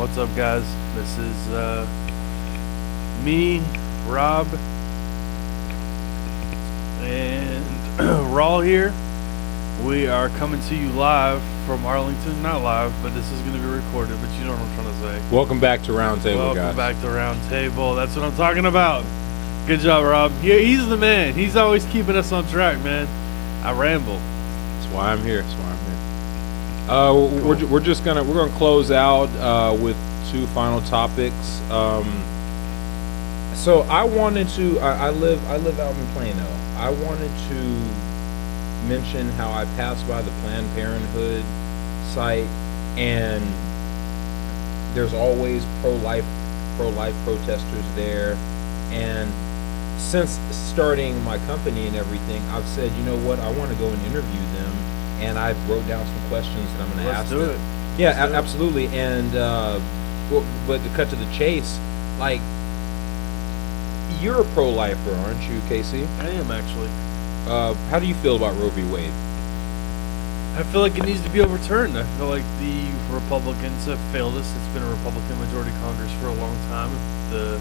What's up, guys? This is me, Rob, and Raw here. We are coming to you live from Arlington. Not live, but this is going to be recorded, but you know what I'm trying to say. Welcome back to Roundtable, guys. Welcome back to Roundtable. That's what I'm talking about. Good job, Rob. Yeah, he's the man. He's always keeping us on track, man. I ramble. That's why I'm here. Cool. We're gonna close out with two final topics. So I wanted to. I live out in Plano. I wanted to mention how I passed by the Planned Parenthood site, and there's always pro-life protesters there. And since starting my company and everything, I've said, you know what, I want to go and interview them, and I wrote down some questions that I'm going to ask them. Let's do it. Yeah, absolutely. And but to cut to the chase, like, you're a pro-lifer, aren't you, Casey? I am, actually. How do you feel about Roe v. Wade? I feel like it needs to be overturned. I feel like the Republicans have failed us. It's been a Republican majority Congress for a long time. The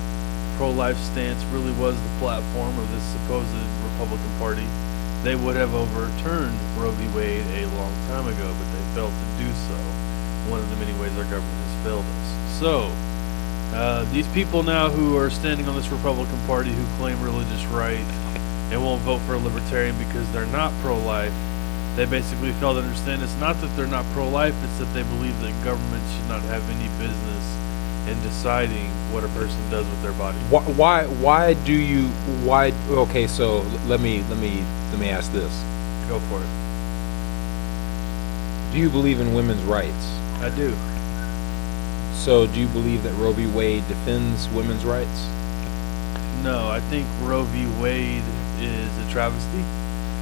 pro-life stance really was the platform of this supposed Republican Party, they would have overturned Roe v. Wade a long time ago, but they failed to do so. One of the many ways our government has failed us. So, these people now who are standing on this Republican Party who claim religious right and won't vote for a libertarian because they're not pro-life, they basically fail to understand it's not that they're not pro-life, it's that they believe that government should not have any business in deciding what a person does with their body. Why do you? Okay, so let me ask this. Go for it. Do you believe in women's rights? I do. So do you believe that Roe v. Wade defends women's rights? No, I think Roe v. Wade is a travesty.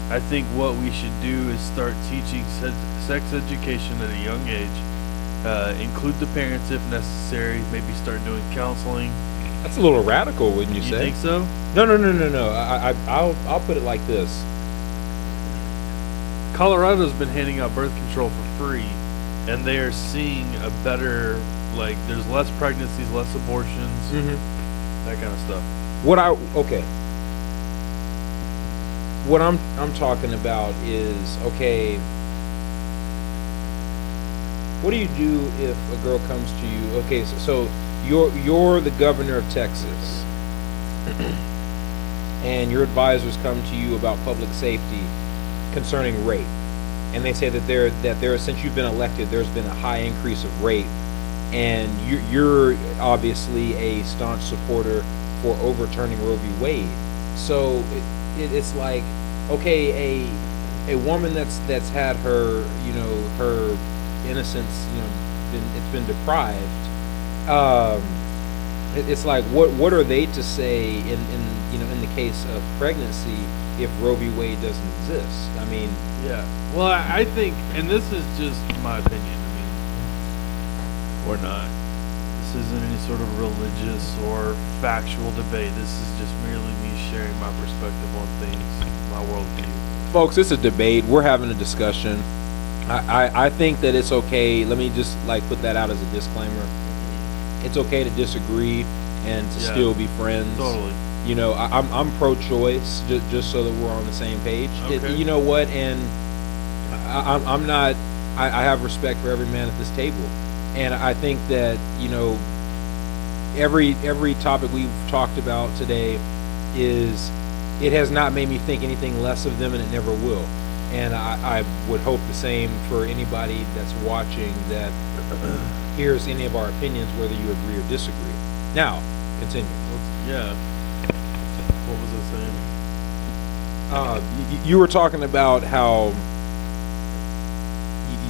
I think what we should do is start teaching sex education at a young age. Include the parents if necessary. Maybe start doing counseling. That's a little radical, wouldn't you say? You think so? No. I'll put it like this. Colorado's been handing out birth control for free, and they are seeing a better, like, there's less pregnancies, less abortions, that kind of stuff. What I'm talking about is, okay, what do you do if a girl comes to you? Okay, so you're the governor of Texas, and your advisors come to you about public safety concerning rape, and they say that there since you've been elected, there's been a high increase of rape, and you're obviously a staunch supporter for overturning Roe v. Wade. So it's like, okay, a woman that's had her her innocence it's been deprived. It's like what are they to say in the case of pregnancy if Roe v. Wade doesn't exist? I mean, yeah. Well, I think, and this is just my opinion. Or not. This isn't any sort of religious or factual debate. This is just merely me sharing my perspective on things, my worldview. Folks, it's a debate. We're having a discussion. I think that it's okay. Let me just put that out as a disclaimer. It's okay to disagree and to still be friends. Totally. I'm pro-choice, just so that we're on the same page. Okay. You know what? And I'm not. I have respect for every man at this table. And I think that, every topic we've talked about today it has not made me think anything less of them, and it never will. And I would hope the same for anybody that's watching that hears any of our opinions, whether you agree or disagree. Now, continue. Yeah. What was I saying? You were talking about how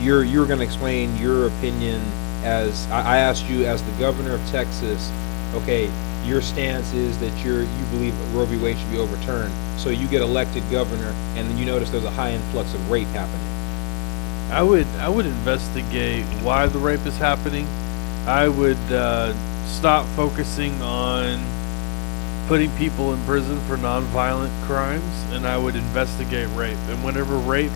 you're going to explain your opinion. As I asked you, as the governor of Texas, okay, your stance is that you believe Roe v. Wade should be overturned. So you get elected governor, and then you notice there's a high influx of rape happening. I would investigate why the rape is happening. I would stop focusing on putting people in prison for nonviolent crimes, and I would investigate rape. And whenever rape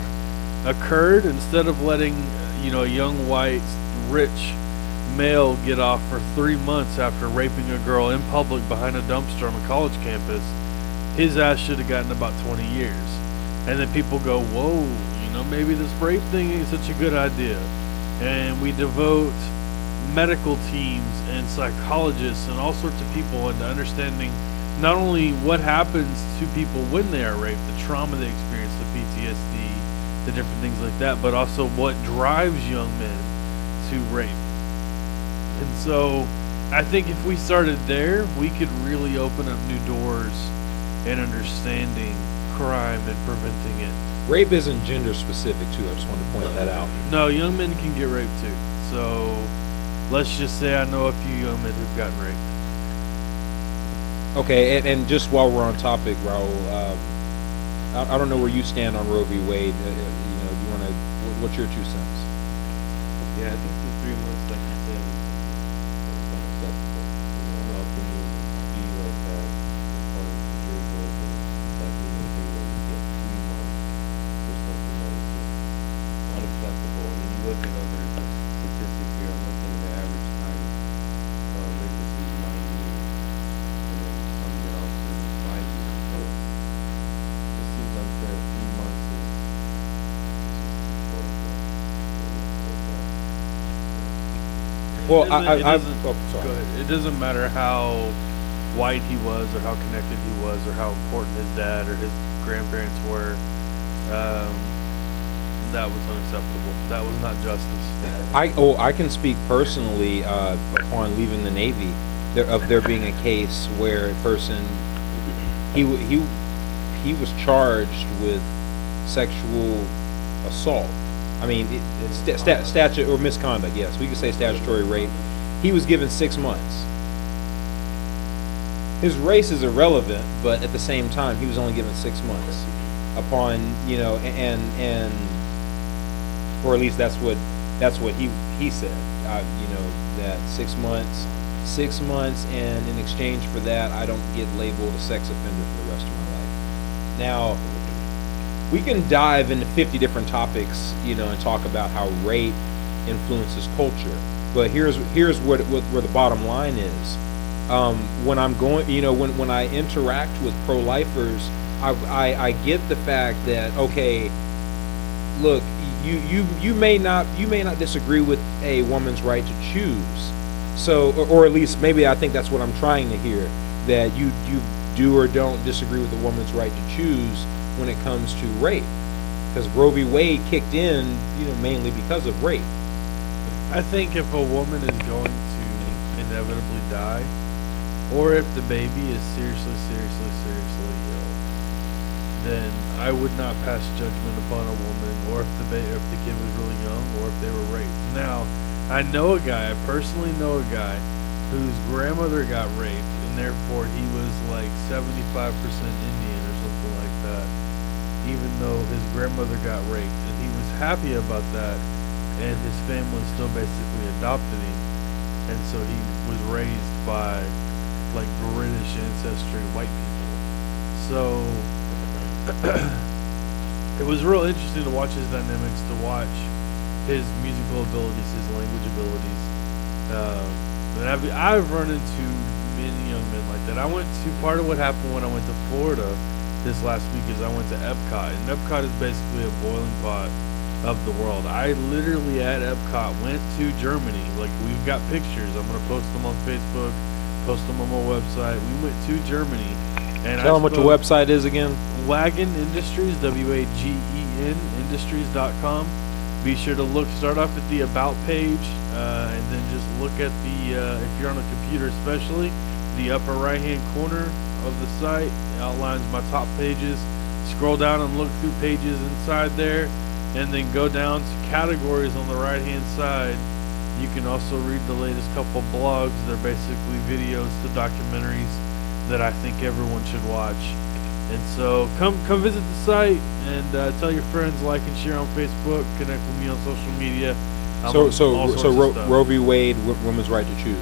occurred, instead of letting a young white rich male get off for 3 months after raping a girl in public behind a dumpster on a college campus, his ass should have gotten about 20 years. And then people go, whoa, maybe this rape thing ain't such a good idea. And we devote medical teams and psychologists and all sorts of people into understanding not only what happens to people when they are raped, the trauma they experience, the PTSD, the different things like that, but also what drives young men to rape. And so I think if we started there, we could really open up new doors in understanding crime and preventing it. Rape isn't gender specific too. I just wanted to point that out. No, young men can get raped too. So let's just say I know a few young men who've gotten raped. Okay, and just while we're on topic, Raul, I don't know where you stand on Roe v. Wade. Do you want to? What's your 2 cents? Yeah, I think the 3 months, like you said, is unacceptable. How can you be like that as far as the jury goes, and that being a thing where you get 3 months for something that is just unacceptable? And then you look at other statistics here. I'm looking at the average time rapist is 9 years, and then some get off to 5 years. So it just seems unfair. 3 months is just too short. Well, Go ahead. It doesn't matter how white he was, or how connected he was, or how important his dad or his grandparents were. That was unacceptable. That was not justice. I can speak personally upon leaving the Navy of there being a case where a person he was charged with sexual assault. I mean, statute or misconduct. Yes, we could say statutory rape. He was given 6 months. His race is irrelevant, but at the same time, he was only given 6 months. Upon and or at least that's what he said. That 6 months. 6 months, and in exchange for that, I don't get labeled a sex offender for the rest of my life. Now, we can dive into 50 different topics, and talk about how rape influences culture. But here's where the bottom line is. When I'm going, when I interact with pro-lifers, I get the fact that, okay, look, you may not disagree with a woman's right to choose. So, or at least maybe I think that's what I'm trying to hear, that you do or don't disagree with a woman's right to choose when it comes to rape, because Roe v. Wade kicked in, mainly because of rape. I think if a woman is going to inevitably die, or if the baby is seriously ill, then I would not pass judgment upon a woman, or if the kid was really young, or if they were raped. Now, I personally know a guy whose grandmother got raped, and therefore he was like 75% Indian or something like that, even though his grandmother got raped, and he was happy about that, and his family still basically adopted him, and so he was raised by like British ancestry white people. So it was real interesting to watch his dynamics, to watch his musical abilities, his language abilities. And I've run into many young men like that. Part of what happened when I went to Florida this last week is I went to Epcot, and Epcot is basically a boiling pot of the world. I literally at Epcot went to Germany. Like, we've got pictures. I'm going to post them on Facebook, post them on my website. We went to Germany. And Tell them what your website is again. Wagen Industries, WAGEN Industries.com. Be sure to start off at the About page, and then just look at if you're on a computer especially, the upper right-hand corner of the site outlines my top pages. Scroll down and look through pages inside there, and then go down to categories on the right-hand side. You can also read the latest couple blogs. They're basically videos to documentaries that I think everyone should watch. And so come visit the site, and tell your friends, like and share on Facebook, connect with me on social media. So Roe v. Wade, women's right to choose.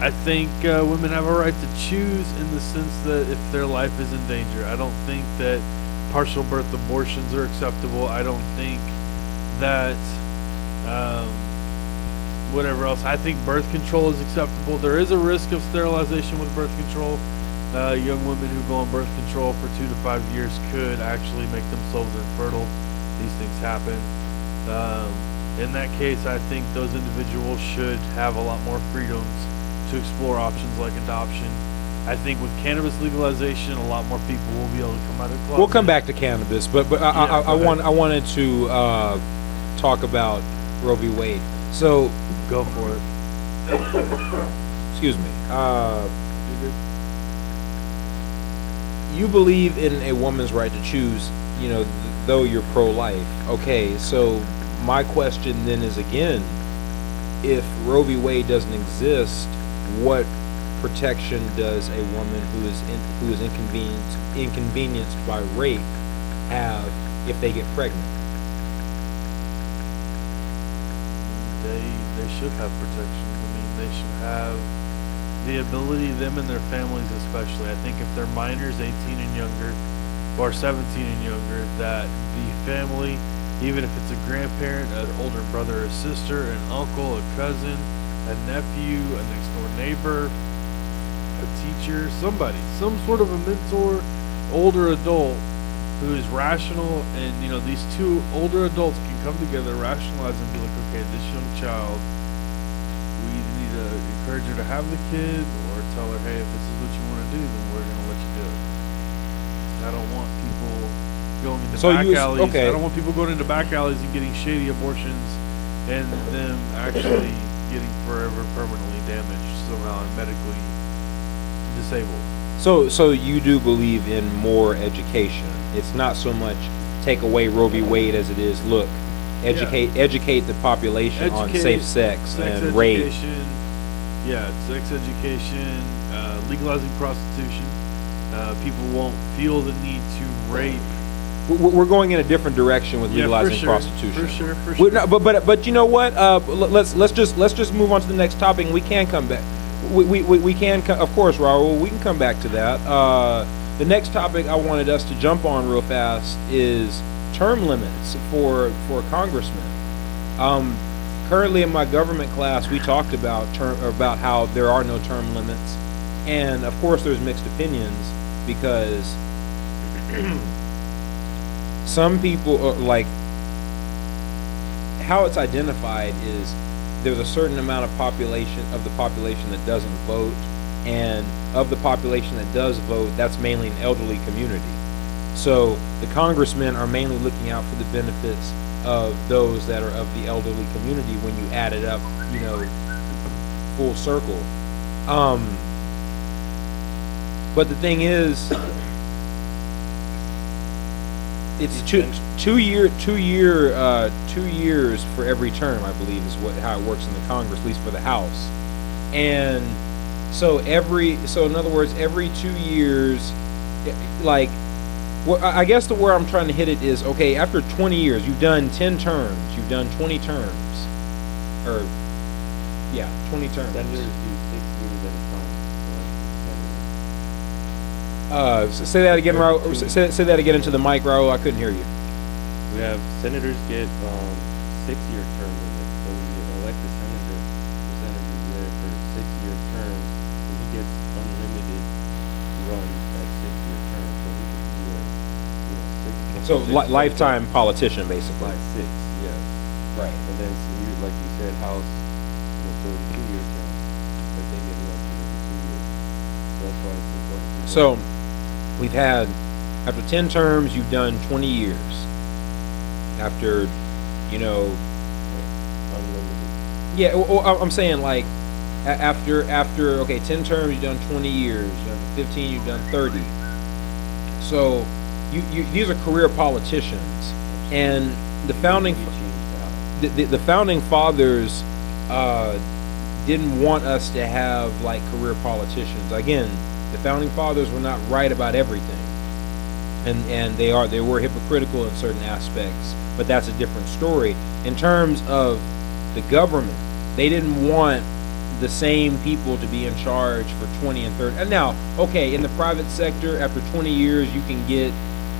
I think women have a right to choose in the sense that if their life is in danger. I don't think that partial birth abortions are acceptable. I don't think that whatever else. I think birth control is acceptable. There is a risk of sterilization with birth control. Young women who go on birth control for 2 to 5 years could actually make themselves infertile. These things happen. In that case, I think those individuals should have a lot more freedoms to explore options like adoption. I think with cannabis legalization, a lot more people will be able to come out of the closet. We'll come back to cannabis, but Yeah, I go ahead. wanted to talk about Roe v. Wade. So, Go for it. excuse me. You believe in a woman's right to choose, you know, though you're pro-life. Okay, so my question then is again, if Roe v. Wade doesn't exist, what protection does a woman who is inconvenienced by rape have if they get pregnant? They should have protection. I mean, they should have the ability, them and their families especially. I think if they're minors, 18 and younger, or 17 and younger, that the family, even if it's a grandparent, an older brother or sister, an uncle, a cousin, a nephew, a next door neighbor, a teacher, somebody, some sort of a mentor, older adult who is rational, and you know, these two older adults can come together, rationalize, and be like, okay, this young child, we either need to encourage her to have the kid, or tell her, hey, if this is what you want to do, then we're gonna let you do it. I don't want people going into So back you- alleys. okay. I don't want people going into back alleys and getting shady abortions, and them actually getting forever permanently damaged somehow and medically disabled. So you do believe in more education. It's not so much take away Roe v. Wade as it is, look, educate the population on Educate, safe sex and rape. education, yeah, sex education, legalizing prostitution. People won't feel the need to rape. We're going in a different direction with Yeah, for legalizing sure, prostitution. For sure, for We're sure. not- but you know what? Let's just move on to the next topic, and we can come back. We can of course, Raul. We can come back to that. The next topic I wanted us to jump on real fast is term limits for congressmen. Currently in my government class, we talked about how there are no term limits, and of course there's mixed opinions because some people like how it's identified is there's a certain amount of the population that doesn't vote, and of the population that does vote, that's mainly an elderly community. So the congressmen are mainly looking out for the benefits of those that are of the elderly community when you add it up, you know, full circle. But the thing is, it's two years for every term, I believe, is how it works in the Congress, at least for the House. And so in other words, every 2 years, like, I guess where I'm trying to hit it is, okay, after 20 years, you've done 10 terms, you've done 20 terms, or, yeah, 20 terms. Senators do 6 years at a time. Say that again, Raul. Say that again into the mic, Raul. I couldn't hear you. We have senators get 6-year term limits. So when you elect a senator, the senator's there for 6-year terms, and he gets unlimited runs at 6-year terms. So he could do So lifetime politician, basically. like 6, yes. Right. And then you, like you said, House will do 2-year terms, but they get elected every 2 years. So that's why it's important. to So we've had, after 10 terms, you've done 20 years. After, you know, unlimited. yeah, well, I'm saying like, after, okay, 10 terms, you've done 20 years. After 15, you've done 30. So these are career politicians, and the founding the founding fathers didn't want us to have like career politicians. Again, the founding fathers were not right about everything, and they were hypocritical in certain aspects, but that's a different story. In terms of the government, they didn't want the same people to be in charge for 20 and 30. And now, okay, in the private sector, after 20 years, you can get,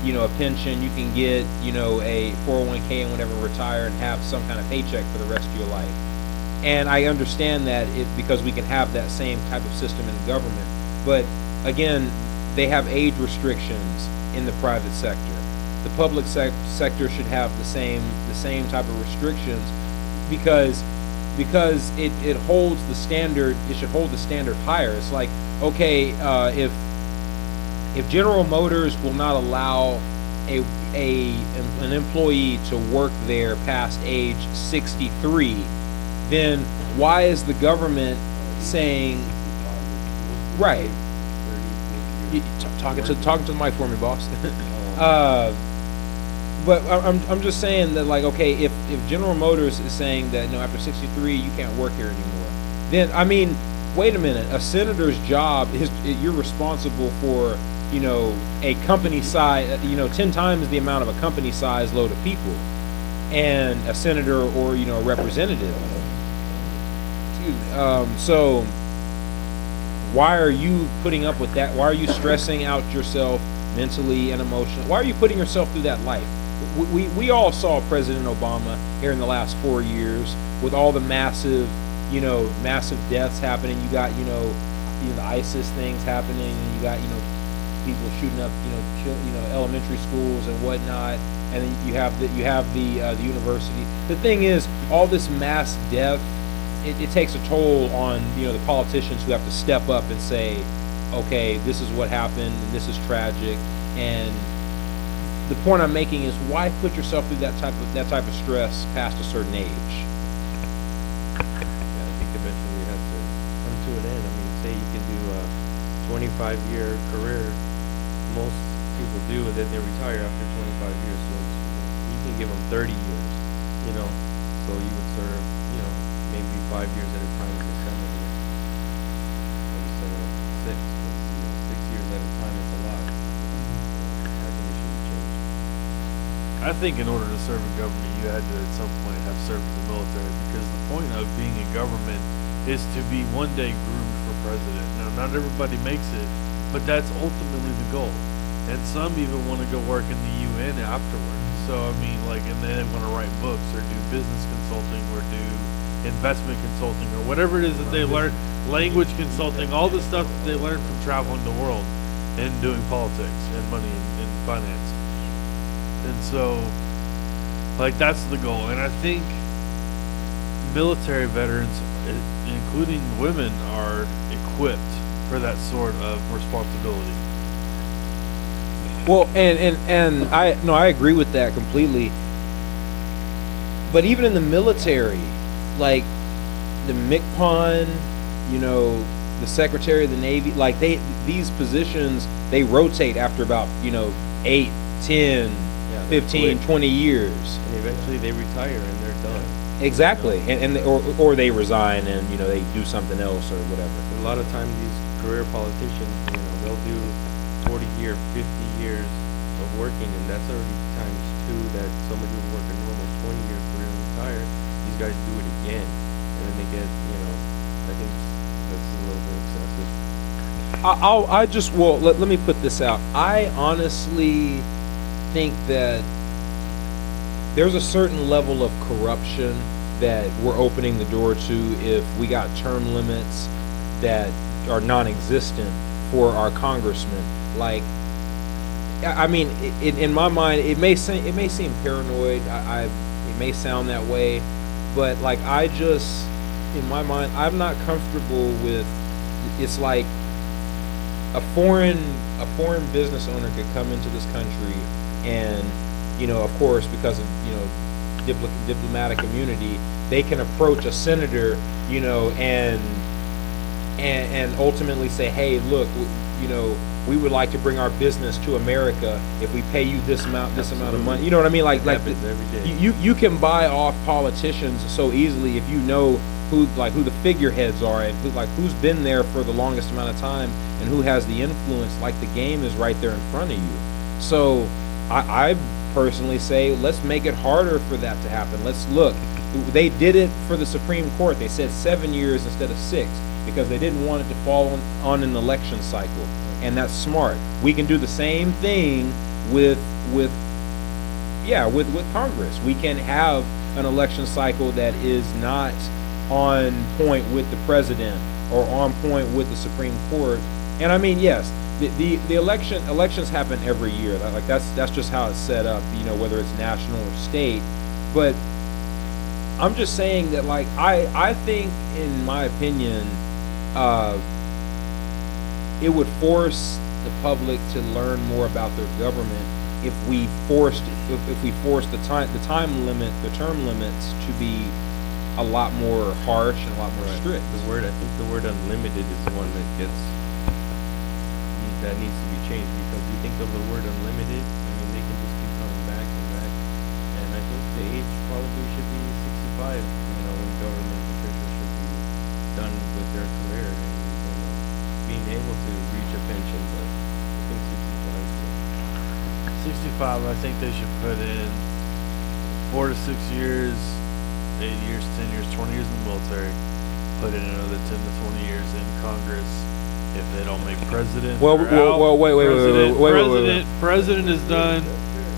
you know, a pension, you can get, you know, a 401k and whatever, retire and have some kind of paycheck for the rest of your life. And I understand that because we can have that same type of system in government. But again, they have age restrictions in the private sector. The public sector should have the same type of restrictions because it holds the standard. It should hold the standard higher. It's like, okay, if General Motors will not allow an employee to work there past age 63, then why is the government saying, right? Talking to the mic for me, boss. But I'm just saying that, like, okay, if General Motors is saying that no, after 63 you can't work here anymore, then I mean, wait a minute, a senator's job is you're responsible for, you know, a company size, 10 times the amount of a company size load of people, and a senator or a representative. Excuse me. So why are you putting up with that? Why are you stressing out yourself mentally and emotionally? Why are you putting yourself through that life? We all saw President Obama here in the last 4 years with all the massive deaths happening. You got, the ISIS things happening, and you got, people shooting up, elementary schools and whatnot. And then you have the university. The thing is, all this mass death, it takes a toll on, the politicians who have to step up and say, okay, this is what happened, and this is tragic. And the point I'm making is, why put yourself through that type of stress past a certain age? Yeah, I think eventually it has to come to an end. I mean, say you can do a 25-year career, most people do, and then they retire after 25 years. So you can give them 30 years, so you would serve, maybe 5 years at a time as a senator, instead of 6. But, 6 years at a time is a lot. I think it should be changed. I think in order to serve in government, you had to at some point have served in the military, because the point of being in government is to be one day groomed for president. Now, not everybody makes it, but that's ultimately the goal. And some even want to go work in the UN afterwards. So, I mean, and then they want to write books or do business consulting or do investment consulting or whatever it is that they learn, language consulting, all the stuff that they learn from traveling the world and doing politics and money and finance. And so, that's the goal. And I think military veterans, including women, are equipped for that sort of responsibility. Well, and I agree with that completely. But even in the military, like the MCPON, the Secretary of the Navy, these positions, they rotate after about 8, 10, 15, 20 years. And eventually they retire and they're done. Exactly, or they resign and they do something else or whatever. A lot of times these career politicians, they'll do 40 years, 50 years of working, and that's already times 2 that somebody would work a normal 20-year career and retire. These guys do it again, and then they get, I think that's a little bit excessive. Let me put this out. I honestly think that there's a certain level of corruption that we're opening the door to if we got term limits that are non-existent for our congressmen. I mean, in my mind, it may seem paranoid. It may sound that way, but in my mind, I'm not comfortable with. It's like a foreign business owner could come into this country and, of course, because of diplomatic immunity, they can approach a senator, and ultimately say, hey, look, we would like to bring our business to America if we pay you this amount of money. You know what I mean? Happens every day. You can buy off politicians so easily if you know who the figureheads are and who's been there for the longest amount of time and who has the influence. The game is right there in front of you. So I personally say, let's make it harder for that to happen. Let's look. They did it for the Supreme Court. They said 7 years instead of 6 because they didn't want it to fall on an election cycle. And that's smart. We can do the same thing with Congress. We can have an election cycle that is not on point with the president or on point with the Supreme Court. And I mean, yes, the elections happen every year. Like that's just how it's set up, you know, whether it's national or state. But I'm just saying that, like, I think, in my opinion, it would force the public to learn more about their government if we forced the time limit, the term limits to be a lot more harsh and a lot more Right. strict. I think the word unlimited is the one that needs to be changed, because we think of the word unlimited, I mean, they can just keep coming back and back. And I think the age probably should be 65, you know, when government officials should be done with their career and, you know, being able to reach a pension, but I think 65 is 65, I think they should put in 4 to 6 years, 8 years, 10 years, 20 years in the military. Put in another 10 to 20 years in Congress. If they don't make president, Well, they're well, out. well, wait, President is done.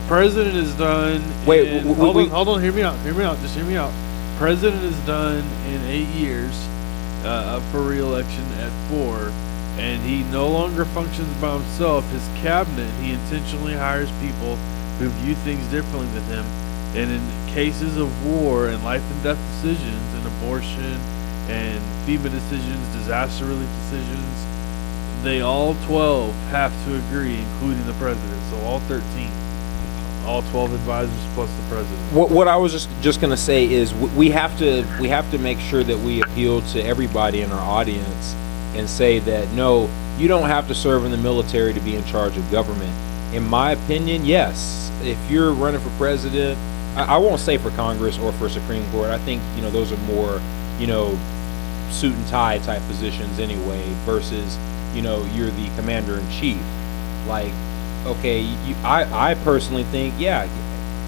President is done. Wait, in- hold on. Hear me out. Just hear me out. President is done in 8 years, up for re-election at 4, and he no longer functions by himself. His cabinet, he intentionally hires people who view things differently than him. And in cases of war and life and death decisions and abortion and FEMA decisions, disaster relief decisions, they all 12 have to agree, including the president. So all 13, all 12 advisors plus the president. What I was just gonna say is we have to make sure that we appeal to everybody in our audience and say that no, you don't have to serve in the military to be in charge of government. In my opinion, yes, if you're running for president, I won't say for Congress or for Supreme Court. I think, you know, those are more, you know, suit and tie type positions anyway, versus, you know, you're the commander in chief. Like, okay, I personally think, yeah,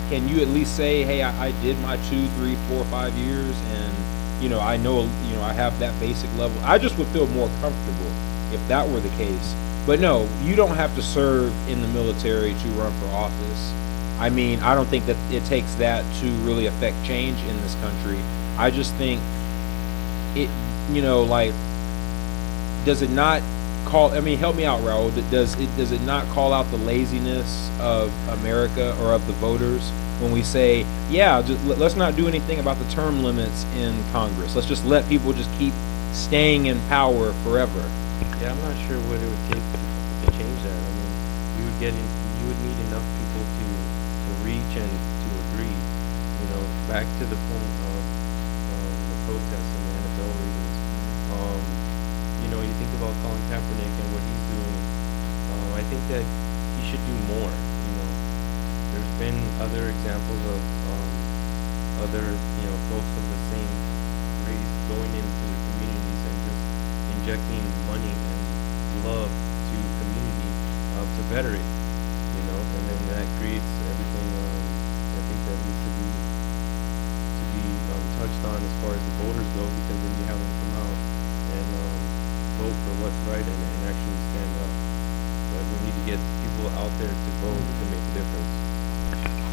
can you at least say, hey, I did my 2, 3, 4, 5 years, and, you know, I know, you know, I have that basic level. I just would feel more comfortable if that were the case. But no, you don't have to serve in the military to run for office. I mean, I don't think that it takes that to really affect change in this country. I just think it, you know, like, does it not call, I mean, help me out, Raul, does it not call out the laziness of America or of the voters when we say, yeah, just let's not do anything about the term limits in Congress. Let's just let people just keep staying in power forever. Yeah, I'm not sure what it would take to change that. I mean, you would need enough people to reach and to agree. You know, back to the point of the protests and the NFL reasons. You know, you think about Colin Kaepernick and what he's doing. I think that he should do more. You know, there's been other examples of other, you know, folks of the same race going into the communities and just injecting money and love to community to better it, you know, and then that creates everything. I think that needs to be touched on as far as the voters go, because then you have them come out and vote for what's right and actually stand up. But we need to get people out there to vote to make a difference.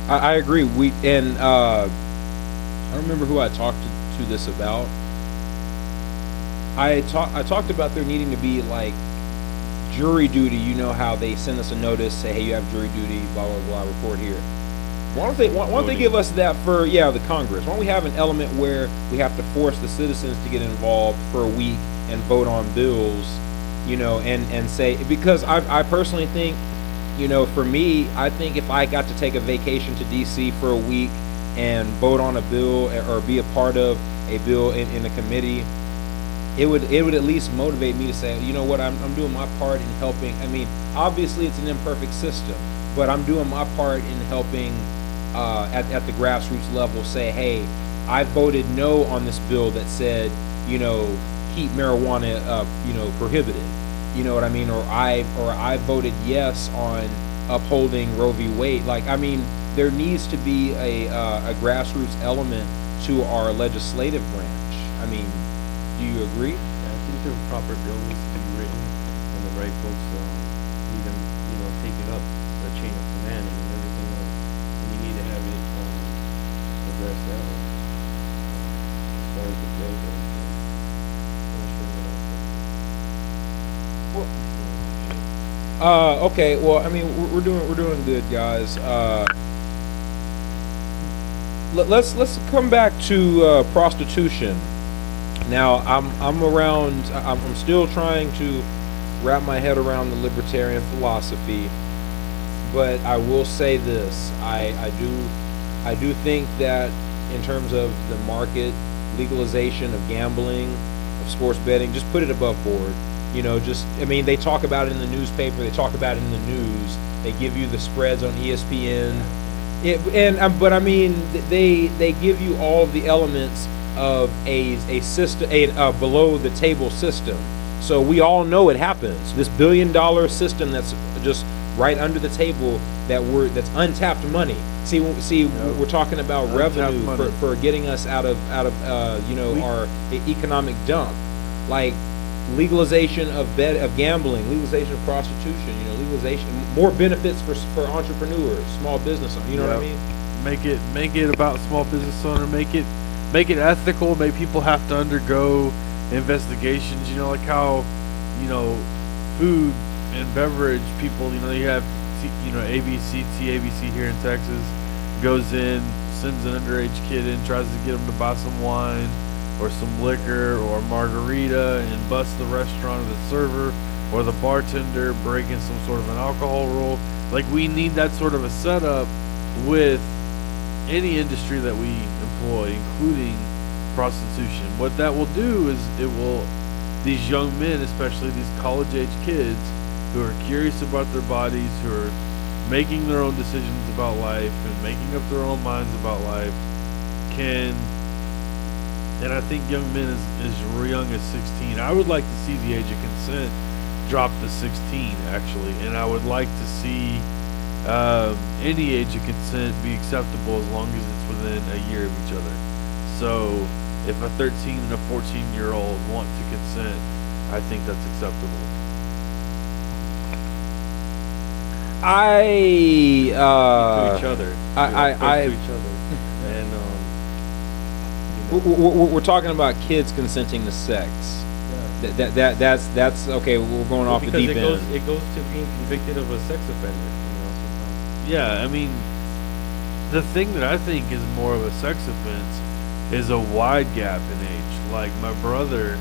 I agree. I don't remember who I talked to this about. I talked about there needing to be, like, jury duty. You know how they send us a notice, say, hey, you have jury duty, blah blah blah, report here. Why don't they give us that for the Congress? Why don't we have an element where we have to force the citizens to get involved for a week and vote on bills, you know, and say, because I personally think, you know, for me, I think if I got to take a vacation to DC for a week and vote on a bill or be a part of a bill in a committee, it would at least motivate me to say, you know what, I'm doing my part in helping. I mean, obviously it's an imperfect system, but I'm doing my part in helping at the grassroots level say, hey, I voted no on this bill that said, you know, keep marijuana, you know, prohibited. You know what I mean? Or I voted yes on upholding Roe v. Wade. Like, I mean, there needs to be a grassroots element to our legislative branch. I mean, do you agree? Yeah, I think the proper bill needs to be written, and the right folks need to, you know, take it up the chain of command and everything else. And you need to have it addressed that way. As far as far as the bill goes. Not sure what else. Okay. Well, I mean, we're doing good, guys. Let's come back to prostitution. Now, I'm still trying to wrap my head around the libertarian philosophy, but I will say this: I do think that in terms of the market legalization of gambling, of sports betting, just put it above board. You know, I mean, they talk about it in the newspaper, they talk about it in the news, they give you the spreads on ESPN. But I mean, they give you all the elements of a system, a below the table system. So we all know it happens. This $1 billion system that's just right under the table that's untapped money. See, we're talking about Untapped revenue money. for getting us out of our economic dump, like legalization of gambling, legalization of prostitution, legalization, more benefits for entrepreneurs, small business owners, you know what I mean? Make it about small business owner. Make it ethical. Make people have to undergo investigations. Like how, food and beverage people. You have, ABC, TABC here in Texas, goes in, sends an underage kid in, tries to get him to buy some wine or some liquor or a margarita, and busts the restaurant or the server or the bartender breaking some sort of an alcohol rule. Like, we need that sort of a setup with any industry that we employ, including prostitution. What that will do is these young men, especially these college-age kids who are curious about their bodies, who are making their own decisions about life and making up their own minds about life, and I think young men as young as 16. I would like to see the age of consent drop to 16, actually, and I would like to see any age of consent be acceptable as long as it's within a year of each other. So if a 13 and a 14-year-old want to consent, I think that's acceptable. To each other. I- To each other. And we're talking about kids consenting to sex. That's okay. We're going off the deep end. It goes to being convicted of a sex offender. Sometimes. Yeah, I mean, the thing that I think is more of a sex offense is a wide gap in age. Like my brother,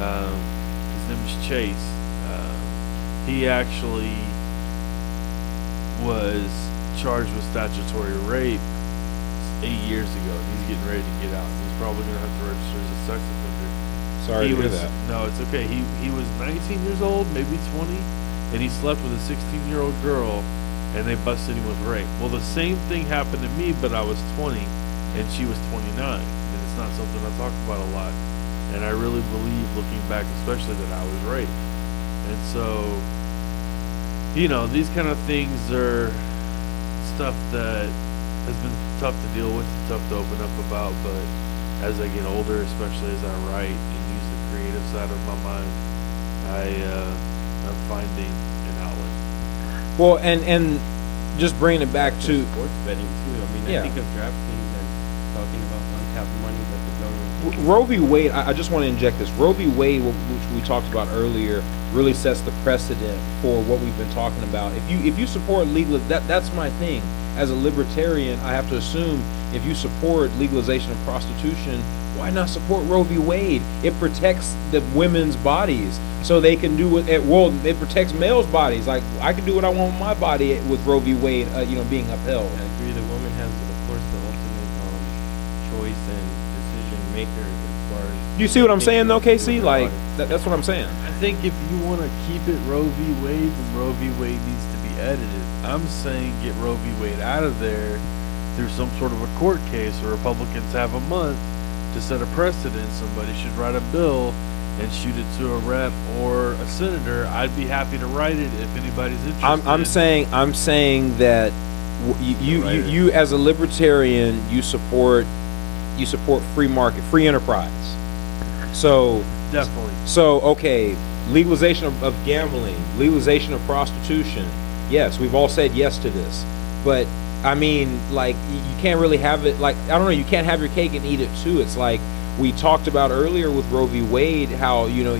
his name is Chase. He actually was charged with statutory rape 8 years ago. He's getting ready to get out. He's probably going to have to register as a sex offender. Sorry to hear that. No, it's okay. He was 19 years old, maybe 20, and he slept with a 16-year-old girl, and they busted him with rape. Well, the same thing happened to me, but I was 20, and she was 29, and it's not something I talk about a lot. And I really believe, looking back, especially, that I was raped. And so, these kind of things are stuff that has been tough to deal with, tough to open up about, but as I get older, especially as I write and use the creative side of my mind, I'm finding an outlet. Well, and just bringing it back to sports betting too. I mean, Yeah. I think of DraftKings and talking about untapped money that the government. Roe v. Wade. I just want to inject this. Roe v. Wade, which we talked about earlier, really sets the precedent for what we've been talking about. If you support that's my thing. As a libertarian, I have to assume if you support legalization of prostitution, why not support Roe v. Wade? It protects the women's bodies, so they can do it protects males' bodies. Like, I can do what I want with my body with Roe v. Wade, being upheld. I agree. The woman has, of course, the ultimate choice and decision maker as far as. You see what I'm saying, though, with her Casey? Like, body. that's what I'm saying. I think if you want to keep it Roe v. Wade, then Roe v. Wade needs to be edited. I'm saying get Roe v. Wade out of there through some sort of a court case, or Republicans have a month to set a precedent. Somebody should write a bill and shoot it to a rep or a senator. I'd be happy to write it if anybody's interested. I'm saying that you as a libertarian, you support free market, free enterprise. So Definitely. So okay, legalization of gambling, legalization of prostitution. Yes, we've all said yes to this, but I mean, like, you can't really have it. Like, I don't know, you can't have your cake and eat it too. It's like, we talked about earlier with Roe v. Wade, how, you know,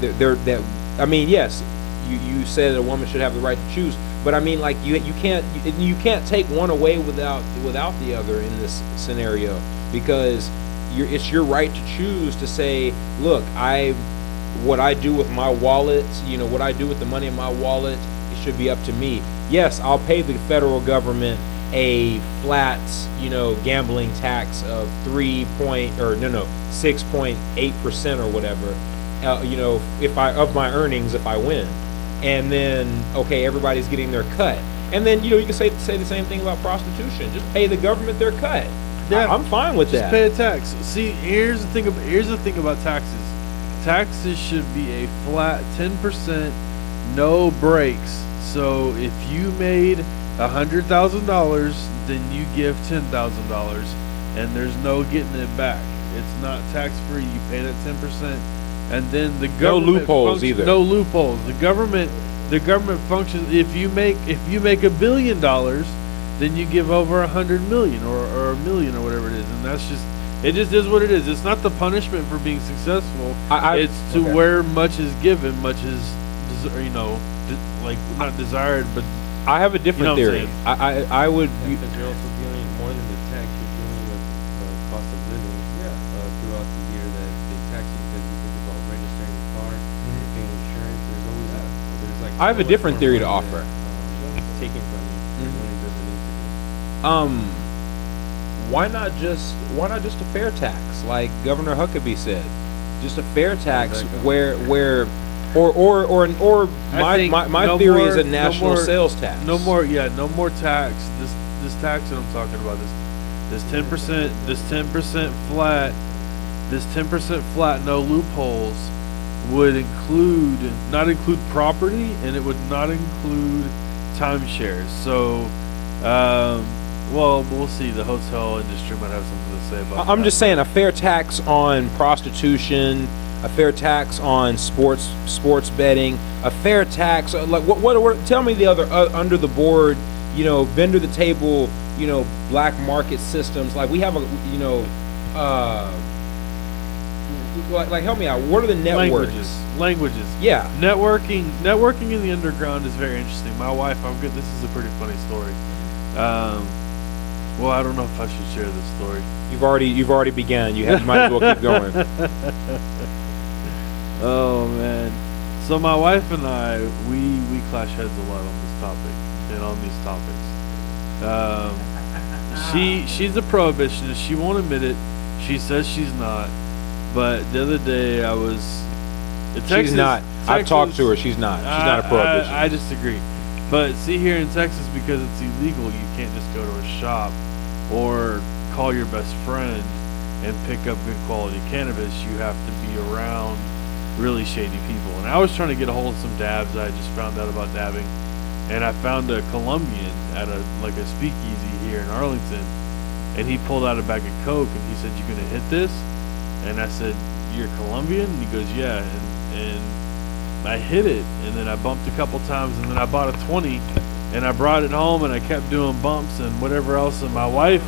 that, I mean, yes, you said a woman should have the right to choose, but I mean, like, you can't take one away without the other in this scenario, because it's your right to choose to say, look, what I do with my wallet, you know, what I do with the money in my wallet, it should be up to me. Yes, I'll pay the federal government a flat, you know, gambling tax of 6.8% or whatever, you know, of my earnings if I win, and then okay, everybody's getting their cut, and then, you know, you can say the same thing about prostitution. Just pay the government their cut. Yeah, I'm fine with just that. pay a tax. See, here's the thing about taxes. Taxes should be a flat 10%, no breaks. So if you made $100,000, then you give $10,000, and there's no getting it back. It's not tax free. You pay that 10%, and then the government No loopholes functions, either. No loopholes. The government functions. If you make $1 billion, then you give over 100 million or a million or whatever it is, and it just is what it is. It's not the punishment for being successful. It's to okay. where much is given, much is, you know, like not desired, but I have a different You know what I'm theory. I would. Yeah, because you're also dealing more than the tax. You're dealing with cost of living throughout the year that they tax you, because you think about registering a car, paying insurance. There's like I have a so much different more theory to money offer. that, taken from you when it doesn't need to be. Why not just a fair tax, like Governor Huckabee said? Just a fair tax where or my no theory more- is a no national more- sales tax. no more tax. This tax that I'm talking about, this 10%, this 10% flat, no loopholes, would not include property, and it would not include timeshares. So, well, we'll see. The hotel industry might have something to say about that. I'm just saying, a fair tax on prostitution, a fair tax on sports betting, a fair tax like what tell me the other under the board, you know, vendor the table, you know, black market systems. Like we have a, you know, like help me out. What are the networks? Languages. Yeah. Networking in the underground is very interesting. My wife, this is a pretty funny story. Well, I don't know if I should share this story. You've already began. Might as well keep going. Oh man. So my wife and I, we clash heads a lot on this topic and on these topics. She's a prohibitionist. She won't admit it. She says she's not. But the other day I was in Texas. She's not. I've talked to her. She's not. She's not a prohibitionist. I disagree. But see, here in Texas, because it's illegal, you can't just go to a shop or call your best friend and pick up good quality cannabis. You have to be around really shady people. And I was trying to get a hold of some dabs. I just found out about dabbing, and I found a Colombian at a speakeasy here in Arlington, and he pulled out a bag of coke, and he said, "You gonna hit this?" And I said, "You're Colombian?" And he goes, "Yeah." And I hit it, and then I bumped a couple times, and then I bought a 20, and I brought it home, and I kept doing bumps and whatever else. And my wife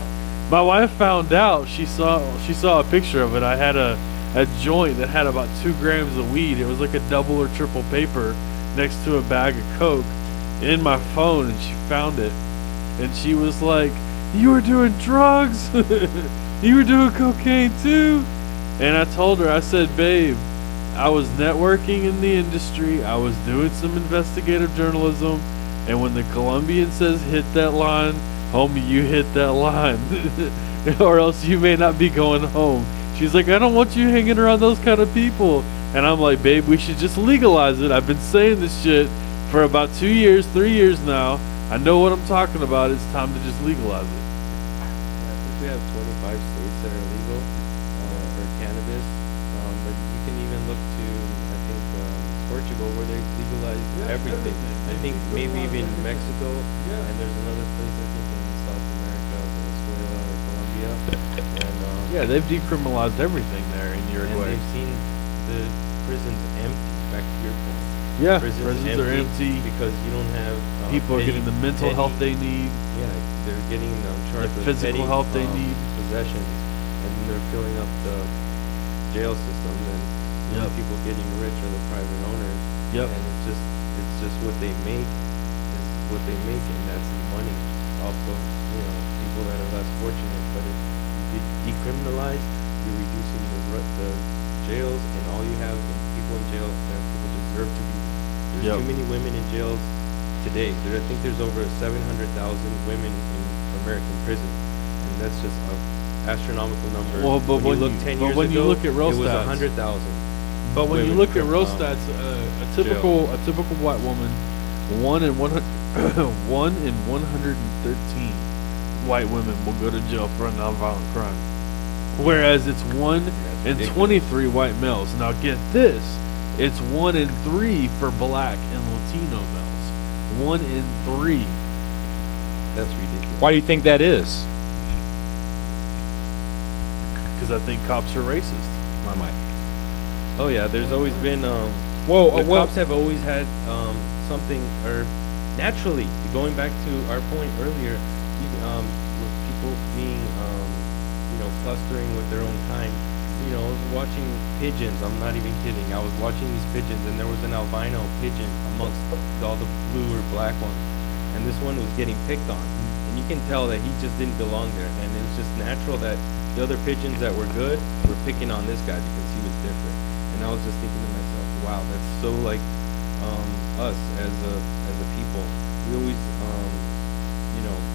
found out. She saw a picture of it. I had a joint that had about 2 grams of weed. It was like a double or triple paper next to a bag of coke in my phone, and she found it, and she was like, "You were doing drugs? You were doing cocaine too?" And I told her, I said, "Babe, I was networking in the industry. I was doing some investigative journalism. And when the Colombian says hit that line, homie, you hit that line. Or else you may not be going home." She's like, "I don't want you hanging around those kind of people." And I'm like, "Babe, we should just legalize it. I've been saying this shit for about 2 years, 3 years now. I know what I'm talking about. It's time to just legalize it." I think we have 25 states that are legal for cannabis, but you can even look to, I think, Portugal, where they legalized everything. I think maybe even Mexico, and there's another place, I think, in South America, Venezuela or Colombia, and Yeah, they've decriminalized everything there in and Uruguay. they've seen the prisons empty. Back to your point, Yeah, prisons are empty. because you don't have People are getting the mental health they need. Yeah, they're getting charged with physical petty, health they need. possessions, and they're filling up the jail systems and Yep. the people getting rich are the private owners. Yep. And it's just what they make is what they make, and that's the money off of, people that are less fortunate. But if you decriminalize, you're reducing the jails, and all you have is people in jail that people deserve to be. There's Yep. too many women in jails today. I think there's over 700,000 women in American prison, and that's just an astronomical number. Well, but when you look you- 10 but years when you ago, look at it was Rostats- 100,000. But when you women look at from, Rostats, a typical white woman, 1 in 113 white women will go to jail for a nonviolent crime, whereas it's 1 in 23 white males. Now get this, it's 1 in 3 for black and Latino males. 1 in 3. That's ridiculous. Why do you think that is? Because I think cops are racist. My mic. Oh yeah, there's always been Well, the cops have always had something, or naturally, going back to our point earlier, with people being clustering with their own kind. I was watching pigeons. I'm not even kidding. I was watching these pigeons, and there was an albino pigeon amongst all the blue or black ones, and this one was getting picked on, and you can tell that he just didn't belong there, and it was just natural that the other pigeons that were good were picking on this guy because he was different. And I was just thinking to myself, wow, that's so like us as a people. We always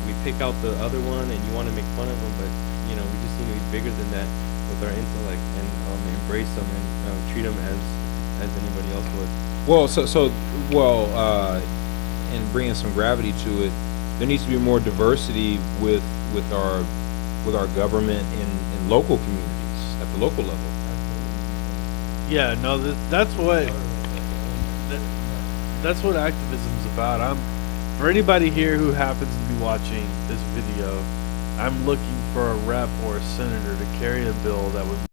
we pick out the other one, and you want to make fun of them, but we just need to be bigger than that with our intellect, and embrace them and treat them as anybody else would. Well, and bringing some gravity to it, there needs to be more diversity with our government in local communities at the local level. Yeah, no, that's what activism's about. For anybody here who happens to be watching this video, I'm looking for a rep or a senator to carry a bill that would